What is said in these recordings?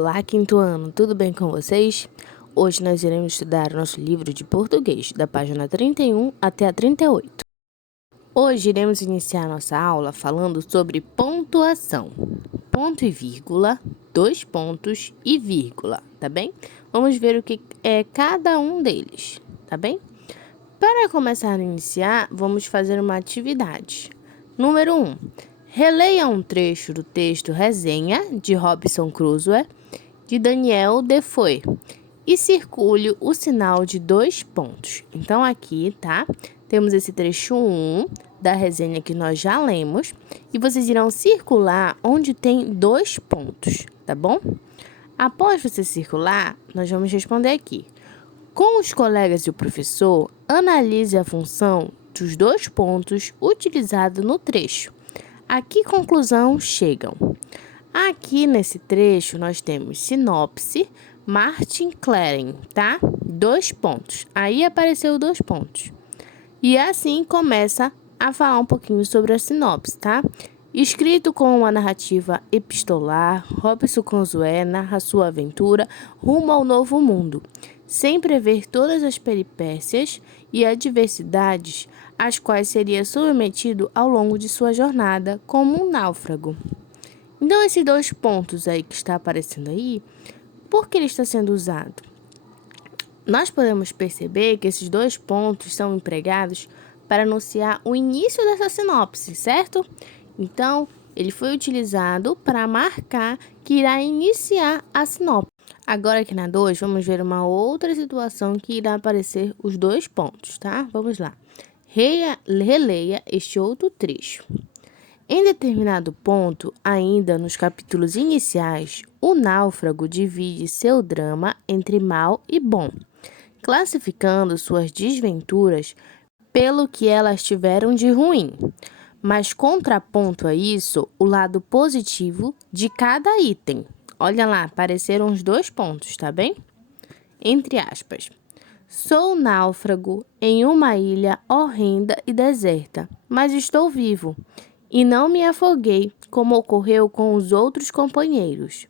Olá, quinto ano, tudo bem com vocês? Hoje nós iremos estudar o nosso livro de português, da página 31 até a 38. Hoje iremos iniciar nossa aula falando sobre pontuação. Ponto e vírgula, dois pontos e vírgula, tá bem? Vamos ver o que é cada um deles, tá bem? Para começar a iniciar, vamos fazer uma atividade. Número 1. Releia um trecho do texto Resenha, de Robinson Crusoe, de Daniel Defoe, e circule o sinal de dois pontos. Então, aqui, tá? Temos esse trecho 1 da resenha que nós já lemos, e vocês irão circular onde tem dois pontos, tá bom? Após você circular, nós vamos responder aqui. Com os colegas e o professor, analise a função dos dois pontos utilizados no trecho. A que conclusão chegam? Aqui nesse trecho nós temos sinopse, Martin Claren, tá? Dois pontos. Aí apareceu dois pontos. E assim começa a falar um pouquinho sobre a sinopse, tá? Escrito com uma narrativa epistolar, Robinson Crusoe narra sua aventura rumo ao novo mundo, sem prever todas as peripécias e adversidades às quais seria submetido ao longo de sua jornada como um náufrago. Então, esses dois pontos aí que está aparecendo aí, por que ele está sendo usado? Nós podemos perceber que esses dois pontos são empregados para anunciar o início dessa sinopse, certo? Então, ele foi utilizado para marcar que irá iniciar a sinopse. Agora aqui na 2, vamos ver uma outra situação que irá aparecer os dois pontos, tá? Vamos lá. Releia este outro trecho. Em determinado ponto, ainda nos capítulos iniciais, o náufrago divide seu drama entre mal e bom, classificando suas desventuras pelo que elas tiveram de ruim, mas contraponto a isso, o lado positivo de cada item. Olha lá, apareceram os dois pontos, tá bem? Entre aspas. Sou náufrago em uma ilha horrenda e deserta, mas estou vivo. E não me afoguei, como ocorreu com os outros companheiros.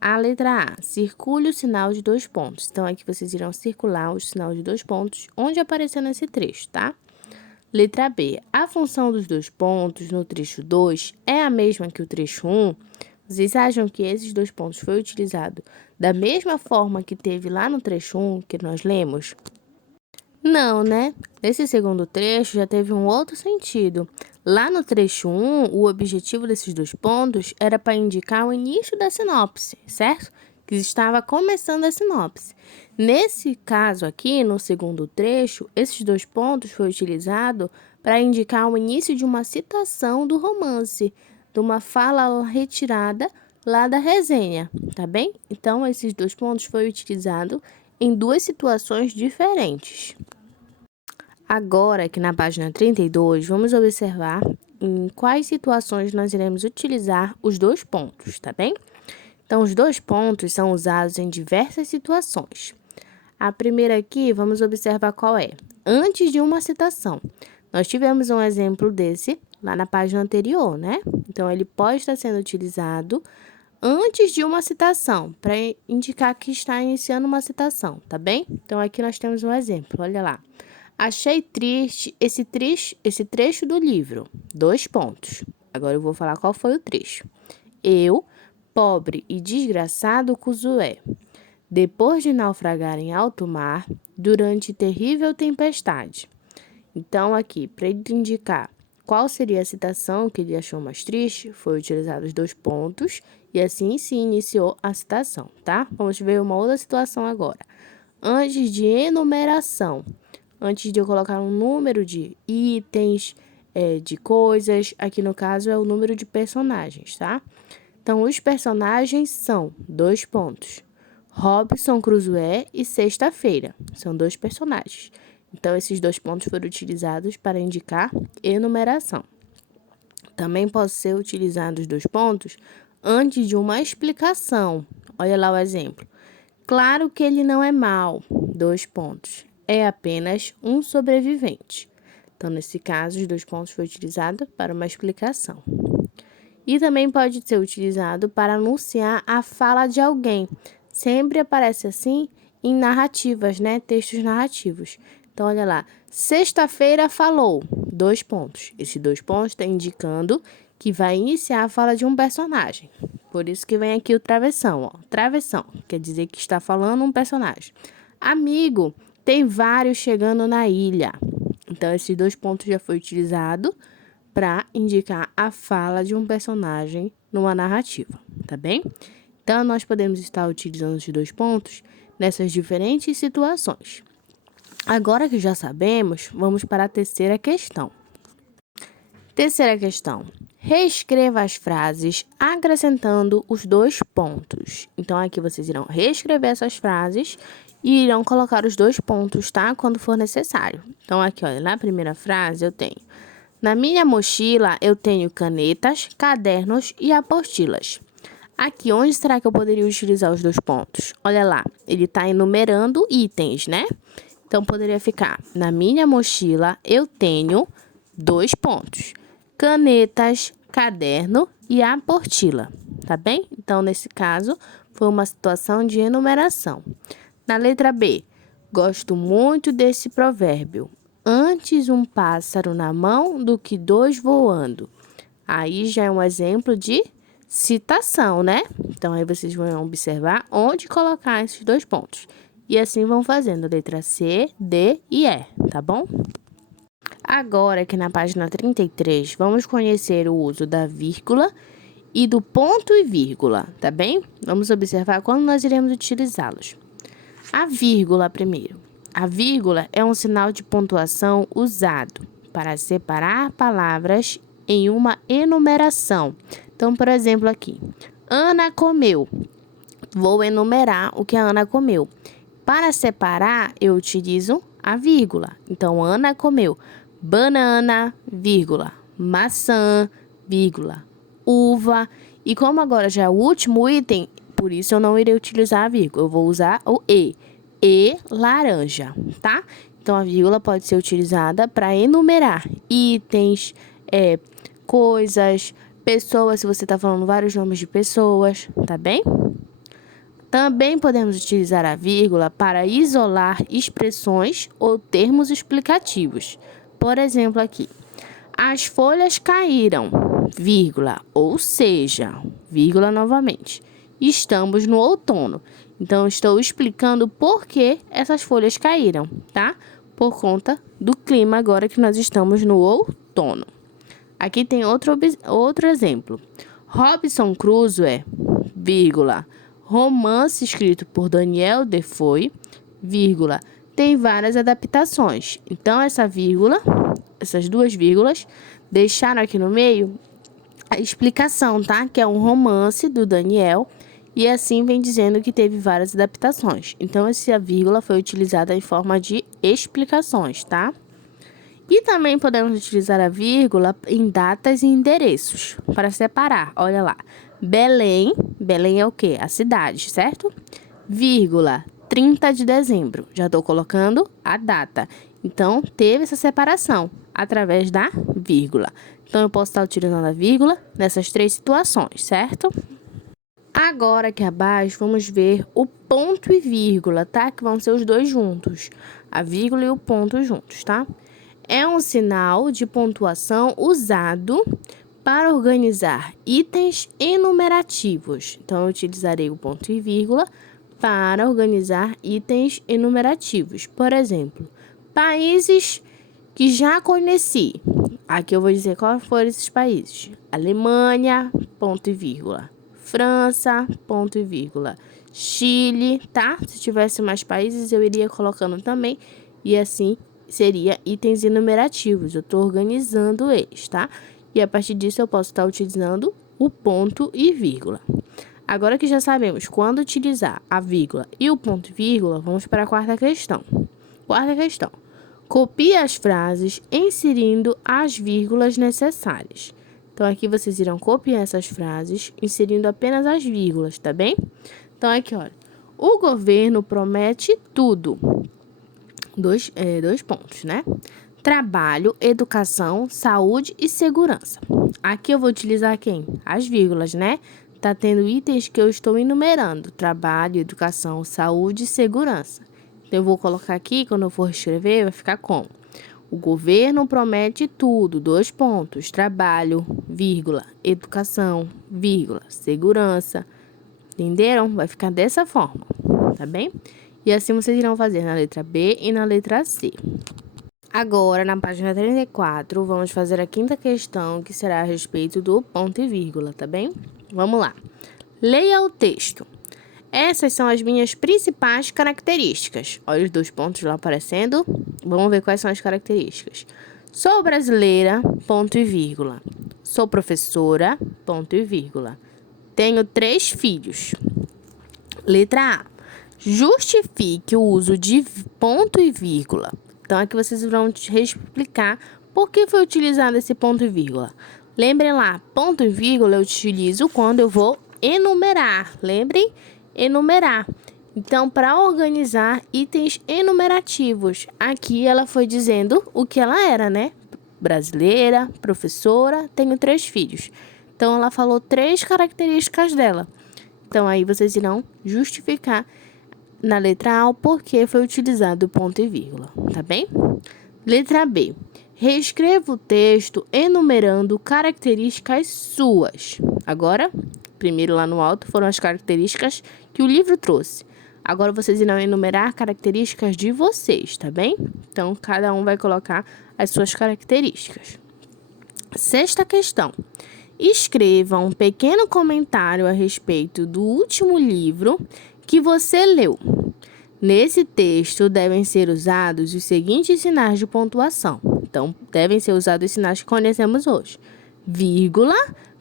A letra A. Circule o sinal de dois pontos. Então, aqui vocês irão circular o sinal de dois pontos, onde apareceu nesse trecho, tá? Letra B. A função dos dois pontos no trecho 2 é a mesma que o trecho 1? Vocês acham que esses dois pontos foi utilizado da mesma forma que teve lá no trecho 1 que nós lemos? Não, né? Nesse segundo trecho já teve um outro sentido. Lá no trecho 1, o objetivo desses dois pontos era para indicar o início da sinopse, certo? Que estava começando a sinopse. Nesse caso aqui, no segundo trecho, esses dois pontos foram utilizados para indicar o início de uma citação do romance, de uma fala retirada lá da resenha, tá bem? Então, esses dois pontos foram utilizados em duas situações diferentes. Agora, aqui na página 32, vamos observar em quais situações nós iremos utilizar os dois pontos, tá bem? Então, os dois pontos são usados em diversas situações. A primeira aqui, vamos observar qual é. Antes de uma citação. Nós tivemos um exemplo desse lá na página anterior, né? Então, ele pode estar sendo utilizado antes de uma citação, para indicar que está iniciando uma citação, tá bem? Então, aqui nós temos um exemplo, olha lá. Achei triste esse trecho do livro. Dois pontos. Agora eu vou falar qual foi o trecho. Eu, pobre e desgraçado Crusoe, depois de naufragar em alto mar, durante terrível tempestade. Então, aqui, para indicar qual seria a citação que ele achou mais triste, foi utilizado os dois pontos e assim se iniciou a citação, tá? Vamos ver uma outra situação agora. Antes de enumeração, antes de eu colocar um número de itens, de coisas, aqui no caso é o número de personagens, tá? Então, os personagens são dois pontos. Robinson Crusoe e Sexta-feira, são dois personagens. Então, esses dois pontos foram utilizados para indicar enumeração. Também pode ser utilizados os dois pontos antes de uma explicação. Olha lá o exemplo. Claro que ele não é mau. Dois pontos. É apenas um sobrevivente. Então, nesse caso, os dois pontos foram utilizados para uma explicação. E também pode ser utilizado para anunciar a fala de alguém. Sempre aparece assim em narrativas, né? Textos narrativos. Então, olha lá. Sexta-feira falou. 2 pontos. Esses 2 pontos estão indicando que vai iniciar a fala de um personagem. Por isso que vem aqui o travessão, ó. Travessão. Quer dizer que está falando um personagem. Amigo, tem vários chegando na ilha. Então, esses 2 pontos já foi utilizado para indicar a fala de um personagem numa narrativa, tá bem? Então, nós podemos estar utilizando os 2 pontos nessas diferentes situações. Agora que já sabemos, vamos para a terceira questão. Terceira questão. Reescreva as frases acrescentando os 2 pontos. Então, aqui vocês irão reescrever essas frases e irão colocar os 2 pontos, tá? Quando for necessário. Então, aqui, olha, na primeira frase eu tenho: na minha mochila eu tenho canetas, cadernos e apostilas. Aqui, onde será que eu poderia utilizar os 2 pontos? Olha lá, ele está enumerando itens, né? Então, poderia ficar: na minha mochila eu tenho 2 pontos: canetas, caderno e apostila, tá bem? Então, nesse caso, foi uma situação de enumeração. Na letra B, gosto muito desse provérbio: antes um pássaro na mão do que 2 voando. Aí já é um exemplo de citação, né? Então, aí vocês vão observar onde colocar esses 2 pontos. E assim vão fazendo letra C, D e E, tá bom? Agora, aqui na página 33, vamos conhecer o uso da vírgula e do ponto e vírgula, tá bem? Vamos observar quando nós iremos utilizá-los. A vírgula primeiro. A vírgula é um sinal de pontuação usado para separar palavras em uma enumeração. Então, por exemplo, aqui: Ana comeu. Vou enumerar o que a Ana comeu. Para separar, eu utilizo a vírgula. Então, Ana comeu banana, vírgula, maçã, vírgula, uva. E como agora já é o último item, por isso eu não irei utilizar a vírgula. Eu vou usar o E. E, laranja, tá? Então, a vírgula pode ser utilizada para enumerar itens, coisas, pessoas, se você está falando vários nomes de pessoas, tá bem? Também podemos utilizar a vírgula para isolar expressões ou termos explicativos. Por exemplo, aqui: as folhas caíram, vírgula, ou seja, vírgula novamente, estamos no outono. Então, estou explicando por que essas folhas caíram, tá? Por conta do clima agora que nós estamos no outono. Aqui tem outro exemplo: Robinson Crusoe, vírgula, romance escrito por Daniel Defoe, vírgula, tem várias adaptações. Então, essas 2 vírgulas, deixaram aqui no meio a explicação, tá? Que é um romance do Daniel, e assim vem dizendo que teve várias adaptações. Então, essa vírgula foi utilizada em forma de explicações, tá? E também podemos utilizar a vírgula em datas e endereços, para separar. Olha lá: Belém, Belém é o quê? A cidade, certo? Vírgula, 30 de dezembro. Já estou colocando a data. Então, teve essa separação através da vírgula. Então, eu posso estar utilizando a vírgula nessas 3 situações, certo? Agora, aqui abaixo, vamos ver o ponto e vírgula, tá? Que vão ser os 2 juntos. A vírgula e o ponto juntos, tá? É um sinal de pontuação usado para organizar itens enumerativos. Então, eu utilizarei o ponto e vírgula para organizar itens enumerativos. Por exemplo, países que já conheci. Aqui eu vou dizer quais foram esses países: Alemanha, ponto e vírgula. França, ponto e vírgula. Chile, tá? Se tivesse mais países, eu iria colocando também. E assim, seria itens enumerativos. Eu estou organizando eles, tá? E a partir disso, eu posso estar utilizando o ponto e vírgula. Agora que já sabemos quando utilizar a vírgula e o ponto e vírgula, vamos para a quarta questão. Quarta questão: copie as frases inserindo as vírgulas necessárias. Então, aqui vocês irão copiar essas frases, inserindo apenas as vírgulas, tá bem? Então, aqui, olha: o governo promete tudo. 2 pontos, né? Trabalho, educação, saúde e segurança. aqui eu vou utilizar quem? As vírgulas, né? Tá tendo itens que eu estou enumerando: trabalho, educação, saúde e segurança. Então, eu vou colocar aqui, quando eu for escrever, vai ficar como? O governo promete tudo, 2 pontos, trabalho, vírgula, educação, vírgula, segurança. Entenderam? Vai ficar dessa forma, tá bem? E assim vocês irão fazer na letra B e na letra C. Agora, na página 34, vamos fazer a quinta questão, que será a respeito do ponto e vírgula, tá bem? Vamos lá. Leia o texto. Essas são as minhas principais características. Olha os 2 pontos lá aparecendo. Vamos ver quais são as características. Sou brasileira, ponto e vírgula. Sou professora, ponto e vírgula. Tenho 3 filhos. Letra A. Justifique o uso de ponto e vírgula. Então, aqui vocês vão explicar por que foi utilizado esse ponto e vírgula. Lembrem lá, ponto e vírgula eu utilizo quando eu vou enumerar. Lembrem? Enumerar. Então, para organizar itens enumerativos. Aqui ela foi dizendo o que ela era, né? Brasileira, professora, tenho 3 filhos. Então, ela falou 3 características dela. Então, aí vocês irão justificar na letra A o porquê foi utilizado o ponto e vírgula, tá bem? Letra B. Reescreva o texto enumerando características suas. Agora, primeiro lá no alto foram as características que o livro trouxe. Agora vocês irão enumerar características de vocês, tá bem? Então, cada um vai colocar as suas características. Sexta questão. Escreva um pequeno comentário a respeito do último livro que você leu. Nesse texto devem ser usados os seguintes sinais de pontuação. Então, devem ser usados os sinais que conhecemos hoje. Vírgula,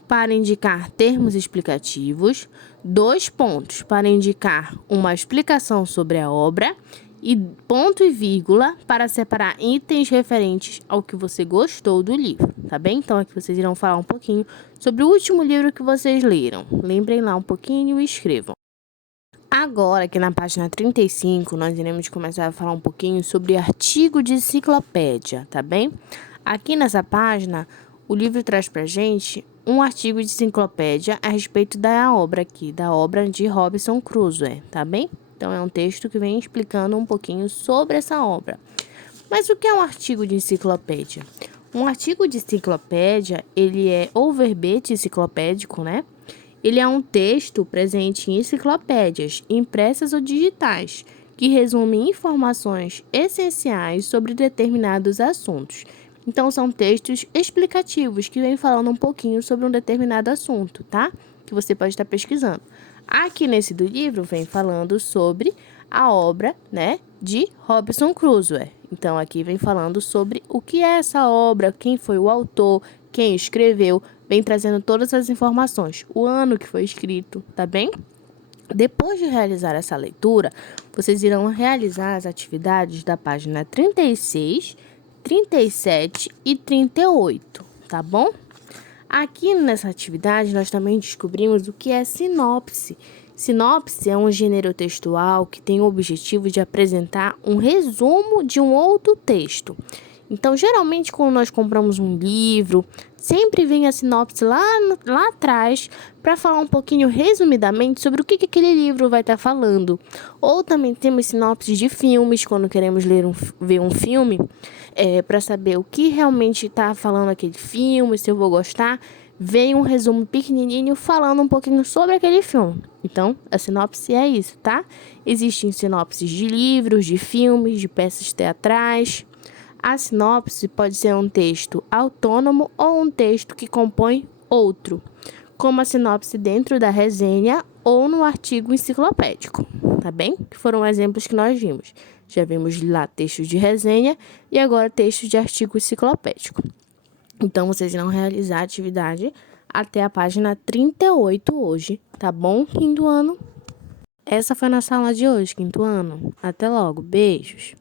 para indicar termos explicativos. 2 pontos, para indicar uma explicação sobre a obra. E ponto e vírgula, para separar itens referentes ao que você gostou do livro, tá bem? Então, aqui vocês irão falar um pouquinho sobre o último livro que vocês leram. Lembrem lá um pouquinho e escrevam. Agora, aqui na página 35, nós iremos começar a falar um pouquinho sobre artigo de enciclopédia, tá bem? Aqui nessa página, o livro traz pra gente um artigo de enciclopédia a respeito da obra aqui, da obra de Robinson Crusoe, tá bem? Então, é um texto que vem explicando um pouquinho sobre essa obra. Mas o que é um artigo de enciclopédia? Um artigo de enciclopédia, ele é ou verbete enciclopédico, né? Ele é um texto presente em enciclopédias, impressas ou digitais, que resume informações essenciais sobre determinados assuntos. Então, são textos explicativos que vêm falando um pouquinho sobre um determinado assunto, tá? Que você pode estar pesquisando. Aqui nesse do livro vem falando sobre a obra, né, de Robinson Crusoe. Então, aqui vem falando sobre o que é essa obra, quem foi o autor, quem escreveu, vem trazendo todas as informações, o ano que foi escrito, tá bem? Depois de realizar essa leitura, vocês irão realizar as atividades da página 36, 37 e 38, tá bom? Aqui nessa atividade, nós também descobrimos o que é sinopse. Sinopse é um gênero textual que tem o objetivo de apresentar um resumo de um outro texto. Então, geralmente, quando nós compramos um livro, sempre vem a sinopse lá atrás para falar um pouquinho resumidamente sobre o que aquele livro vai estar falando. Ou também temos sinopses de filmes, quando queremos ver um filme, para saber o que realmente está falando aquele filme, se eu vou gostar, vem um resumo pequenininho falando um pouquinho sobre aquele filme. Então, a sinopse é isso, tá? Existem sinopses de livros, de filmes, de peças teatrais. A sinopse pode ser um texto autônomo ou um texto que compõe outro, como a sinopse dentro da resenha ou no artigo enciclopédico, tá bem? Que foram exemplos que nós vimos. Já vimos lá textos de resenha e agora textos de artigo enciclopédico. Então, vocês irão realizar a atividade até a página 38 hoje, tá bom, quinto ano? Essa foi a nossa aula de hoje, quinto ano. Até logo, beijos!